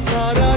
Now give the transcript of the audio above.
sarar